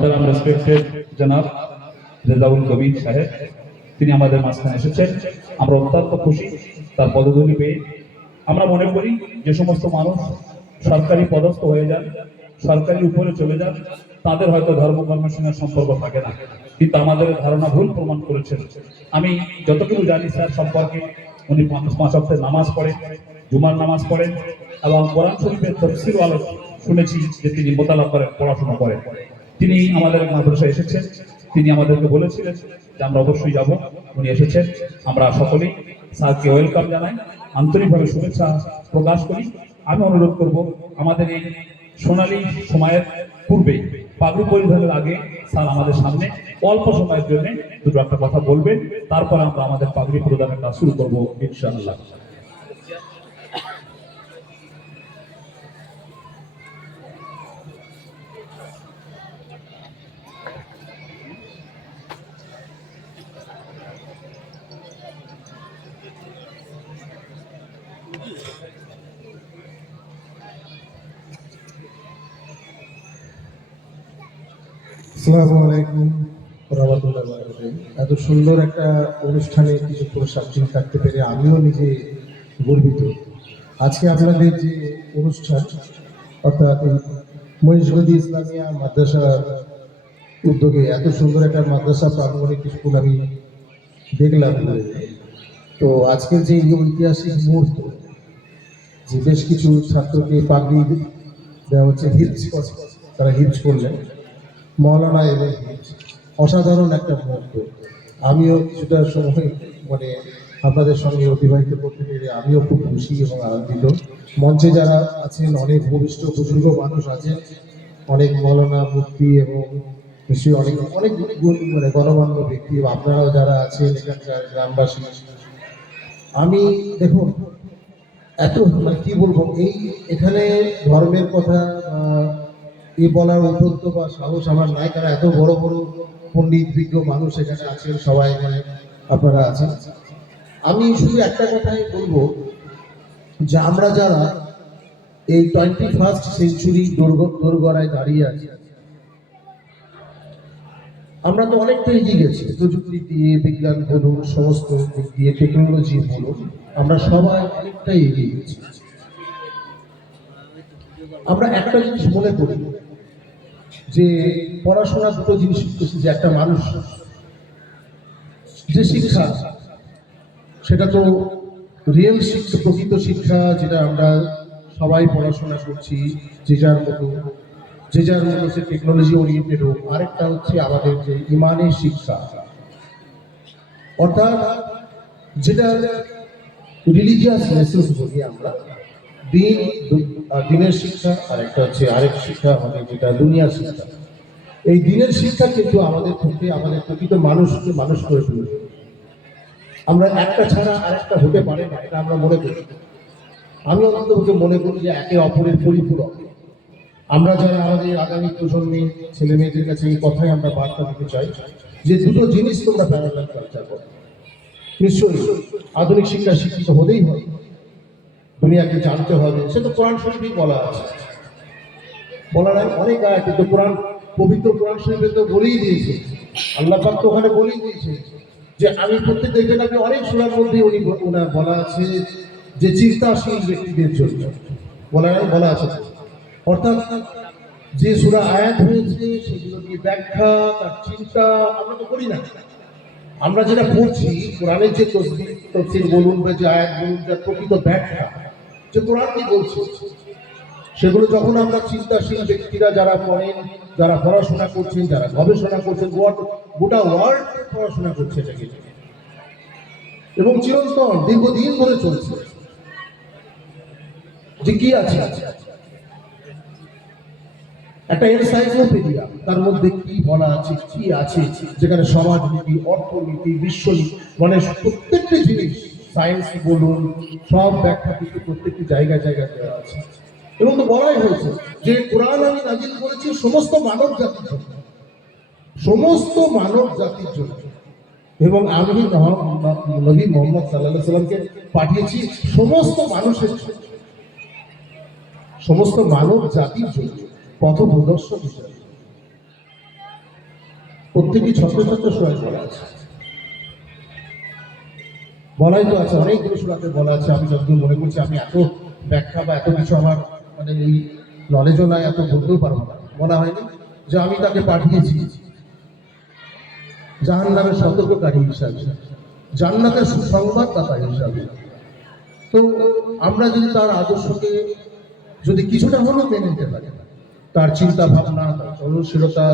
মোহতারাম রেসপেক্টেড জনাব রেজাউল কবির সাহেব, তিনি আমাদের মাঝখানে এসেছেন। আমরা অত্যন্ত খুশি তার পদধূলি পেয়ে। আমরা মনে করি যে সমস্ত মানুষ সরকারি পদস্থ হয়ে যান, সরকারি উপরে চলে যান, তাদের হয়তো ধর্মকর্মের সঙ্গে সম্পর্ক থাকে না, কিন্তু আমাদের ধারণা ভুল প্রমাণ করেছেন। আমি যতটুকু জানি স্যার সম্পর্কে, উনি 5 ওয়াক্তের নামাজ পড়েন, জুমার নামাজ পড়েন এবং কোরআন শরীফের তাফসীর শুনেছি যে তিনি মোতালা করেন, পড়াশোনা করেন। তিনি আমাদের মাদ্রাসায় এসেছেন, তিনি আমাদেরকে বলেছিলেন যে আমরা অবশ্যই যাব। উনি এসেছেন, আমরা সকলেই স্যারকে ওয়েলকাম জানাই, আন্তরিকভাবে শুভেচ্ছা প্রকাশ করি। আমি অনুরোধ করব আমাদের এই সোনালী সময়ের পূর্বে, পাগড়ি পরিধানের আগে স্যার আমাদের সামনে অল্প সময়ের জন্য দুটো একটা কথা বলবেন, তারপর আমরা আমাদের পাগড়ি প্রদানের কাজ শুরু করবো ইনশাআল্লাহ। আসসালামু আলাইকুম রাহমাতুল্লাহি ওয়া বারাকাতুহু। এত সুন্দর একটা অনুষ্ঠানে কিছু সাক্ষী থাকতে পেরে আমিও নিজে গর্বিত। আজকে আপনাদের যে অনুষ্ঠান, অর্থাৎ মহিষগদি ইসলামিয়া মাদ্রাসার উদ্যোগে এত সুন্দর একটা মাদ্রাসা প্রাঙ্গণিক স্কুল আমি দেখলাম। তো আজকের যে ঐতিহাসিক মুহূর্ত, যে বেশ কিছু ছাত্রকে পাগড়ি দেওয়া হচ্ছে, তারা হিপস করলেন মৌলানা এবং অসাধারণ একটা মুহূর্ত। আমিও কিছুটা সময় মানে আপনাদের সঙ্গে অতিবাহিত করতে পেরে আমিও খুব খুশি এবং আনন্দিত। মঞ্চে যারা আছেন অনেক ভূমিষ্ঠ বুজুর্গ মানুষ আছেন, অনেক মৌলানা মুফতি এবং নিশ্চয়ই অনেক অনেক মানে গণমান্য ব্যক্তি, আপনারাও যারা আছেন এখানকার গ্রামবাসী। আমি দেখুন এত মানে কি বলবো, এই এখানে ধর্মের কথা এ বলার ঔদ্ধত্য বা সাহস আমার নাই, কারণ এত বড় বড় পণ্ডিত বিজ্ঞ মানুষ এখানে আছেন, সবাই এখানে আপনারা আছেন। আমি শুধু একটা কথাই বলবো যে আমরা যারা এই 21st সেঞ্চুরি দোরগোড়ায় দাঁড়িয়ে আছি, আমরা তো অনেকটা এগিয়ে গেছি প্রযুক্তি দিয়ে, বিজ্ঞান বলুন, সমস্ত দিক দিয়ে, টেকনোলজি বলুন, আমরা সবাই অনেকটাই এগিয়ে গেছি। আমরা একটা জিনিস মনে করি যে পড়াশোনা দুটো জিনিস শিখতেছি, যে একটা মানুষ যে শিক্ষা, সেটা তো রিয়েল শিক্ষা, প্রকৃত শিক্ষা, যেটা আমরা সবাই পড়াশোনা করছি যে যার মতো সে টেকনোলজি ওরিয়েন্টেড হোক। আরেকটা হচ্ছে আমাদের যে ইমানের শিক্ষা, অর্থাৎ যেটা রিলিজিয়াস মেসেজ বলি আমরা, দিনের শিক্ষা, আর একটা হচ্ছে আরেক শিক্ষা আমাদের যেটা দুনিয়ার শিক্ষা। এই দিনের শিক্ষা কিন্তু আমাদের থেকে আমাদের প্রকৃত মানুষকে মানুষ করে তুলবে। আমরা একটা ছাড়া আরেকটা হতে পারে না, এটা আমরা মনে করি। আমি অন্তত মনে করি যে একে অপরের পরিপূরক। আমরা যারা আমাদের আগামী প্রজন্মের ছেলে মেয়েদের কাছে এই কথাই আমরা বার্তা দিতে চাই যে দুটো জিনিস তোমরা প্যারালাল কালচার করো। নিশ্চয়ই আধুনিক শিক্ষা শিক্ষিত হতেই হবে, দুনিয়াকে জানতে হবে, সে তো কোরআন শরীফেই বলা আছে। বলা নাই অনেক আয়াত, কিন্তু কোরআন, পবিত্র কোরআন শরীফে তো বলেই দিয়েছে, আল্লাহ পাক তো ওখানে বলেই দিয়েছে যে আমি প্রত্যেক দেখে নাকি অনেক সূরার মধ্যে ওনার বলা আছে যে চিন্তাশীল ব্যক্তিদের জন্য বলা আছে। অর্থাৎ যে সূরা আয়াত হয়েছে সেগুলো নিয়ে ব্যাখ্যা, তার চিন্তা আমরা তো করি না। আমরা যেটা পড়ছি কোরআনের যে তফসির বলুন বা যে আয়াত বলুন, যার প্রকৃত ব্যাখ্যা যে কোরআন কি বলছে, সেগুলো যখন আমরা চিন্তাশীল ব্যক্তিরা যারা পড়েন, যারা পড়াশোনা করছেন, যারা গবেষণা করছেন, গোটা ওয়ার্ল্ড পড়াশোনা করছে এটাকে, এবং চিরন্তন দীর্ঘদিন ধরে চলছে যে কি আছে একটা এনসাইক্লোপিডিয়া, তার মধ্যে কি বলা আছে, কি আছে, যেখানে সমাজনীতি, অর্থনীতি, বিশ্বনীতি, মানে প্রত্যেকটি জিনিস, সায়েন্স বলুন, সব ব্যাখ্যা কিন্তু প্রত্যেকটি জায়গায় জায়গায় দেওয়া আছে। এবং তো বলাই হয়েছে যে কোরআন আমি নাজিল করেছি সমস্ত মানব জাতির জন্য, সমস্ত মানব জাতির জন্য, এবং আমি নবী মুহাম্মদ সাল্লাল্লাহু আলাইহি সাল্লামকে পাঠিয়েছি সমস্ত মানুষের জন্য, সমস্ত মানব জাতির জন্য, পথপ্রদর্শক হিসেবে। প্রত্যেকটি ছোট্ট ছোট্ট সুরায় বলা আছে, বলাই তো আছে, অনেকগুলো সুরাতে বলা আছে। আমি যতদূর মনে করছি, আমি এত ব্যাখ্যা বা এত কিছু আমার মানে এই নলেজও নাই, এত বলতেও পারবো না। বলা হয়নি যে আমি তাকে পাঠিয়েছি জাহান্নামের সতর্ককারী হিসাবে, জান্নাতের সুসংবাদদাতা হিসাবে। তো আমরা যদি তার আদর্শকে যদি কিছুটা হলেও মেনে নিতে পারি, তার চিন্তা ভাবনা, তার সহনশীলতা,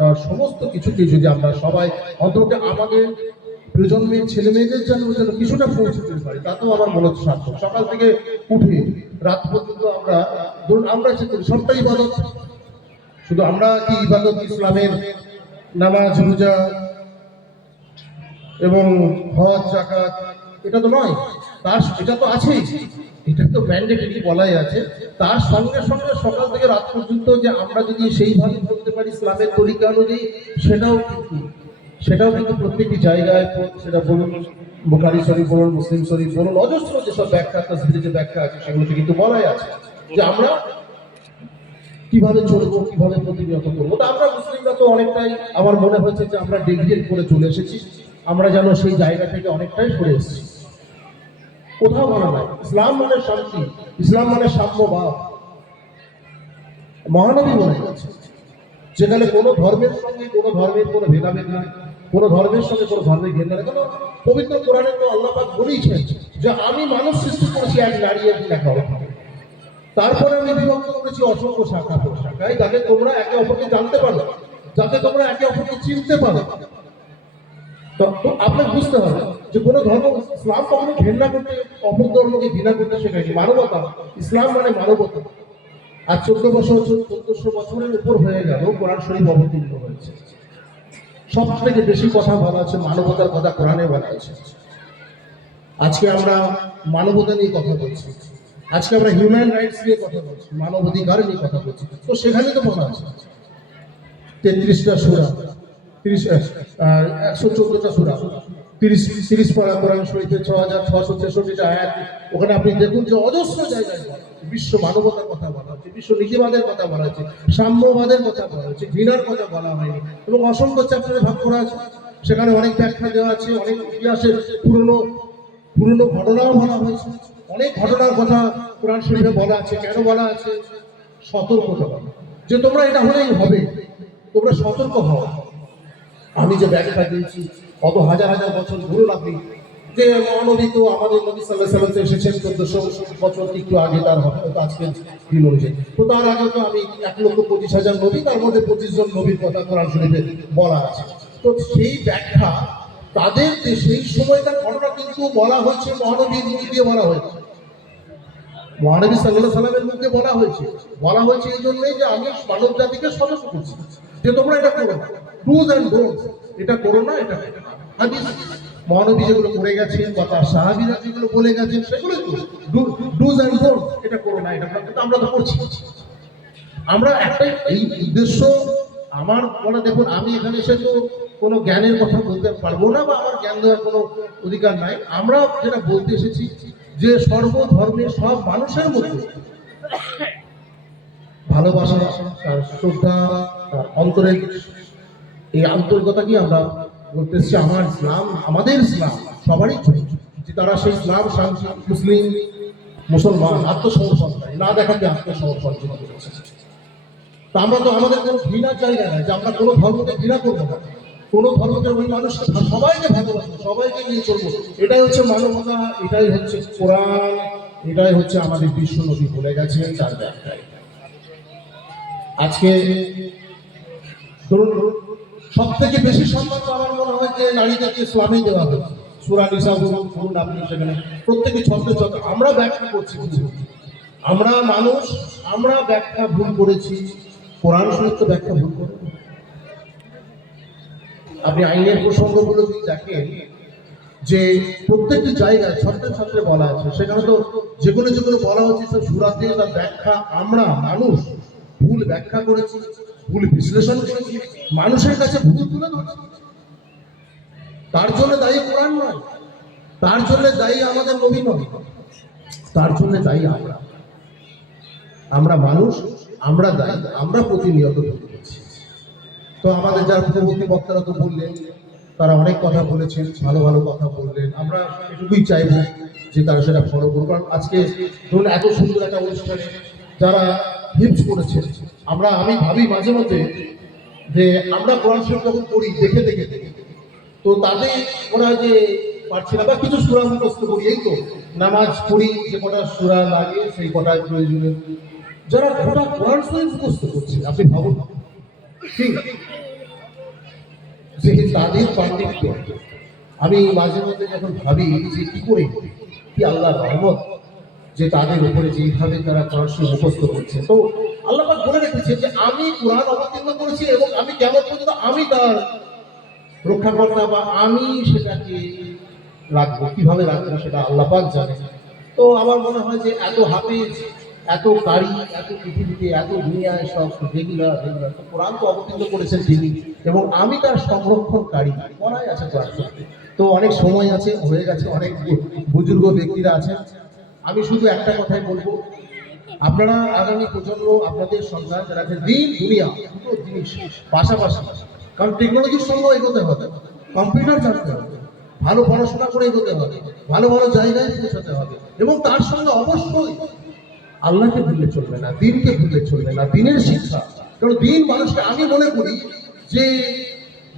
তার সমস্ত কিছুকে যদি আমরা সবাই অন্তত আমাদের প্রজন্মের ছেলে মেয়েদের জন্য যেন কিছুটা পৌঁছে দিতে পারি, তাতেও আমার মনে হচ্ছে সার্থক। সকাল থেকে উঠে রাত পর্যন্ত আমরা ধরুন আমরা যে করি সবটাই ইবাদত। শুধু আমরা কি ইবাদত ইসলামের নামাজ রোজা এবং হজ জাকাত এটা তো নয়, তার এটা তো আছেই, এটা তো ম্যান্ডেটরি বলাই আছে। তার সঙ্গে সঙ্গে সকাল থেকে রাত পর্যন্ত যে আমরা যদি সেইভাবে চলতে পারি ইসলামের তরিকা অনুযায়ী, সেটাও কিন্তু প্রত্যেকটি জায়গায়, সেটা বলুন বুখারী শরীফ বলুন, মুসলিম শরীফ বলুন, অজস্র যেসব ব্যাখ্যা তাসবিরের যে ব্যাখ্যা আছে সেগুলোতে কিন্তু বলাই আছে যে আমরা কিভাবে চলবো, কিভাবে প্রতিনিয়ত করবো। তো আমরা মুসলিমরা তো অনেকটাই আমার মনে হয়েছে যে আমরা ডিগ্রেড করে চলে এসেছি, আমরা যেন সেই জায়গা থেকে অনেকটাই সরে এসেছি। কোথাও বলা নাই ইসলাম মানে শান্তি, ইসলাম মানে সাম্যভাব। মহানবী বলে গেছে যেখানে কোনো ধর্মের সঙ্গে কোনো ধর্মের কোনো ভেদাভেদ নাই, কোনো ধর্মের সঙ্গে কোনো ধর্মের ঘেন্না নেই। কেন পবিত্র কোরআনে তো আল্লাহ পাক বলেইছেন যে আমি মানুষ সৃষ্টি করেছি এক নারী এক লেখা, তারপরে আমি বিভক্ত করেছি অসংখ্য শাখা প্রশাখায়, যাতে তোমরা একে অপরকে জানতে পারো, যাতে তোমরা একে অপরকে চিনতে পারো। তো আপনাকে বুঝতে হবে যে কোনো ধর্ম, ইসলাম কখনো ঘৃণা করতে, অপর ধর্মকে ঘৃণা করতে শেখায়নি। মানবতা, ইসলাম মানে মানবতা। আর 1400 বছরের উপর হয়ে গেল কোরআন শরীফ অবতীর্ণ হয়েছে। সব থেকে বেশি কথা বলা আছে মানবতার কথা কোরআনে বলা আছে। আজকে আমরা মানবতা নিয়ে কথা বলছি, আজকে আমরা হিউম্যান রাইটস নিয়ে কথা বলছি, মানবাধিকার নিয়ে কথা বলছি। তো সেখানে তো বলা আছে 33টা সূরা, 114টা সূরা, 30 পারা কোরআন শরীফের 6666টা আয়াত। ওখানে আপনি দেখুন যে অজস্র জায়গায় বিশ্ব মানবতার কথা বলা হচ্ছে, বিশ্ব নীতিবাদের কথা বলা হচ্ছে, সাম্যবাদের কথা বলা হচ্ছে, ঘৃণার কথা বলা হয়নি। এবং অসংখ্য চ্যাপ্টারে ভাগ করা আছে, সেখানে অনেক ব্যাখ্যা দেওয়া আছে, অনেক ইতিহাসের পুরনো ঘটনাও বলা হয়েছে, অনেক ঘটনার কথা কোরআন শরীফে বলা আছে। কেন বলা আছে? সতর্কতা, যে তোমরা এটা হলেই হবে, তোমরা সতর্ক হও। আমি যে ব্যাখ্যা দিয়েছি কত হাজার হাজার বছর ধরুন আপনি, যে মহানবী তো আমাদের নবী সাল্লাল্লাহু আলাইহি ওয়াসাল্লাম এসেছেন 1400 বছর একটু আগে, তার হয়তো আজকে দিন অনুযায়ী। তো তার আগে তো আমি 1,25,000 নবী, তার মধ্যে 25 জন নবীর কথা কোরআন শরীফে বলা আছে। তো সেই ব্যাখ্যা তাদের যে সেই সময়কার ঘটনা কিন্তু বলা হয়েছে মহানবীর মুখ দিয়ে বলা হয়েছে, মহানবী সাল্লাল্লাহু আলাইহি ওয়াসাল্লামের মুখে বলা হয়েছে এই জন্যই যে আমি মানব জাতিকে সতর্ক করছি যে তোমরা এটা করো না, ডুজ অ্যান্ড ডোন্টস, এটা করো না, এটা হাদিস মহানবী যেগুলো করে গেছেন বা তার সাহাবীরা যেগুলো বলে গেছেন সেগুলো ডুজ অ্যান্ড ডোন্টস, এটা করো না, এটা কিন্তু আমরা তো করছি। আমরা একটাই এই উদ্দেশ্য আমার বলা, দেখুন আমি এখানে এসে তো কোনো জ্ঞানের কথা বলতে পারবো না বা আমার জ্ঞান দেওয়ার কোনো অধিকার নাই। আমরা যেটা বলতে এসেছি যে সর্বধর্মের সব মানুষের মধ্যে ভালোবাসা, তার শ্রদ্ধা, তার অন্তরের এই আন্তরিকতাকে আমরা বলতে এসেছি। আমার ইসলাম, আমাদের ইসলাম সবারই যে তারা সেই ইসলাম মুসলিম মুসলমান আত্মসমর্পণ না দেখাতে আত্মসমর্পণ করেছে। তা আমরা তো আমাদের কোনো ঘৃণার জায়গা নাই যে আমরা কোনো ধর্মকে ঘৃণা করবো না, কোনো ধর্মকে ওই মানুষকে সবাইকে ভালোবাসবো, সবাইকে নিয়ে চলবো। এটাই হচ্ছে মানবতা, এটাই হচ্ছে কোরআন, এটাই হচ্ছে আমাদের বিশ্ব নবী বলে গেছেন তার ব্যাখ্যায়। আজকে ধরুন সব থেকে বেশি সম্মান তো আমার মনে হয় যে নারীদেরকে ইসলামে দেওয়া হয়েছে। সূরা নিসা বলুন আপনি, সেখানে প্রত্যেকে ছত্রে আমরা ব্যাখ্যা করছি, আমরা মানুষ, আমরা ব্যাখ্যা ভুল করেছি, কোরআন শরীফ তো ব্যাখ্যা ভুল করে। আপনি আইনের প্রসঙ্গগুলো যদি দেখেন যে প্রত্যেকটি জায়গায় ছত্রে বলা আছে, সেখানে তো যেগুলো বলা হচ্ছে সব সূরাতে তার ব্যাখ্যা আমরা মানুষ ভুল ব্যাখ্যা করেছি, ভুল বিশ্লেষণ করেছি, মানুষের কাছে ভুল তুলে ধরেছি। তার জন্য দায়ী কোরআন নয়, তার জন্য দায়ী আমাদের নবী নয়, তার জন্য দায়ী আমরা মানুষ, আমরা দায়ী, আমরা প্রতিনিয়ত ভুল করছি। তো আমাদের যারা পূর্ববর্তী বক্তারা তো বললেন, তারা অনেক কথা বলেছেন, ভালো ভালো কথা বললেন। আমরা এটুকুই চাইবো যে তারা সেটা ফলো করুন। কারণ আজকে ধরুন এত সুন্দর একটা অনুষ্ঠানে যারা হিপস করেছে, আমি ভাবি মাঝে মাঝে যে আমরা কোরআন শরীফ যখন পড়ি দেখে দেখে তো তাদের ওরা যে পারছে না বা কিছু সূরা মুখস্থ করি, এই তো নামাজ পড়ি যে কটা সূরা লাগে সেই কটা প্রয়োজনীয়, যারা গোটা কোরআন শরীফ মুখস্থ করছে আপনি ভাবুন ঠিক যে তাদের পাণ্ডিত্য। আমি মাঝে মধ্যে যখন ভাবি যে কি করে, কি আল্লাহর রহমত যে তাদের উপরে যেইভাবে তারা কোরআন শরীফ মুখস্থ করছে। তো আল্লাহ পাক বলে রেখেছে যে আমি কোরআন অবতীর্ণ করেছি এবং আমি কেমন পর্যন্ত আমি তার রক্ষাকর্তা বা আমি সেটাকে রাখবো, কিভাবে রাখবো সেটা আল্লাহ পাক জানে। তো আমার মনে হয় যে এত হাফিজ, এত কারি, এত পৃথিবীতে, এত দুনিয়ায় সব রেগুলার তো কোরআন তো অবতীর্ণ করেছেন তিনি, এবং আমি তার সংরক্ষণকারী বলাই আছে কোরআন শরীফে। তো অনেক সময় আছে, হয়ে গেছে, অনেক বুজুর্গ ব্যক্তিরা আছেন। আমি শুধু একটা কথাই বলবো, আপনারা আগামী প্রজন্ম, আপনাদের সন্তান যারা আছে, দিন দুনিয়া দুটো জিনিস পাশাপাশি, কারণ টেকনোলজির সঙ্গে এগোতে হবে, কম্পিউটার জানতে হবে, ভালো পড়াশোনা করে এগোতে হবে, ভালো ভালো জায়গায় পৌঁছাতে হবে, এবং তার সঙ্গে অবশ্যই আল্লাহকে ভুললে চলবে না, দিনকে ভুললে চলবে না, দিনের শিক্ষা। কারণ দিন মানুষকে, আমি মনে করি যে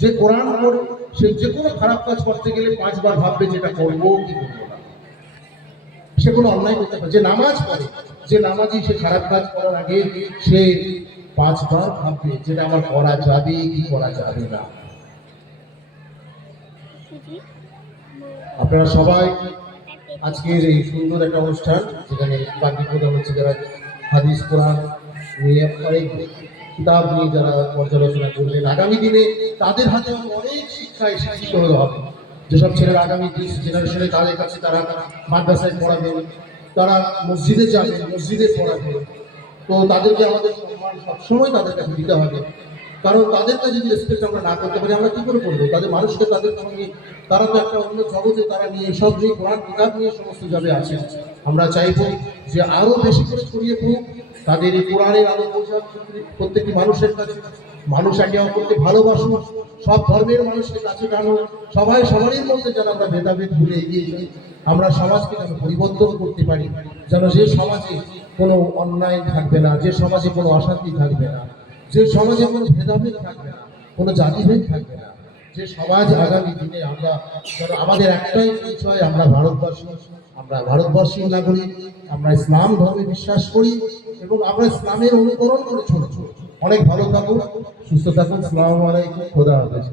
যে কোরআন পড়ে সে যে কোনো খারাপ কাজ করতে গেলে 5 বার ভাববে যেটা করবো কি করবো না, সে কোনো অন্যায় করতে পারে। যে নামাজ পড়ে, যে নামাজি, সে খারাপ কাজ করার আগে সে 5 বার ভাববে যেটা আমার করা যাবে কি করা যাবে না। আপনারা সবাই আজকের এই সুন্দর একটা অনুষ্ঠান, যেখানে বাকি প্রধান হচ্ছে যারা হাদিস কোরআন নিয়ে অনেক কিতাব নিয়ে যারা পর্যালোচনা করলেন, আগামী দিনে তাদের হাতে অনেক শিক্ষায় শিক্ষিত হতে হবে। যেসব ছেলেরা আগামী জেনারেশনে তাদের কাছে, তারা মাদ্রাসায় পড়াবে, তারা মসজিদে যাবে, মসজিদে পড়াবে, তো তাদেরকে আমাদের সম্মান সবসময় তাদের কাছে দিতে হবে। কারণ তাদেরকে যদি রেসপেক্ট আমরা না করতে পারি, আমরা কি করে করবো? তাদের মানুষকে, তাদের সঙ্গে তারা তো একটা অন্য জগতে, তারা নিয়ে সব যে কোরআন কিতাব নিয়ে সমস্ত যাবে আছেন। আমরা চাইবো যে আরো বেশি করে ছড়িয়ে পড়ুক তাদের এই কোরআনের আলো পৌঁছাক প্রত্যেকটি মানুষের কাছে। মানুষ একে অপরকে ভালোবাসুন, সব ধর্মের মানুষকে কাছে টানো, সবাই সবারই মধ্যে যেন আমরা ভেদাভেদ ভুলে এগিয়ে যাই, আমরা সমাজকে যেন পরিবর্তন করতে পারি, যেন যে সমাজে কোনো অন্যায় থাকবে না, যে সমাজে কোনো অশান্তি থাকবে না, যে সমাজে কোনো ভেদাভেদ থাকবে না, কোনো জাতিভেদ থাকবে না, যে সমাজ আগামী দিনে আমরা যেন আমাদের একটাই পরিচয়, আমরা ভারতবাসী, আমরা ভারতবর্ষীয় নাগরিক, আমরা ইসলাম ধর্মে বিশ্বাস করি এবং আমরা ইসলামের অনুকরণ করে চলেছি। অনেক ভালো থাকুন, সুস্থ থাকুন। আসসালামু আলাইকুম, খোদা হাফেজ।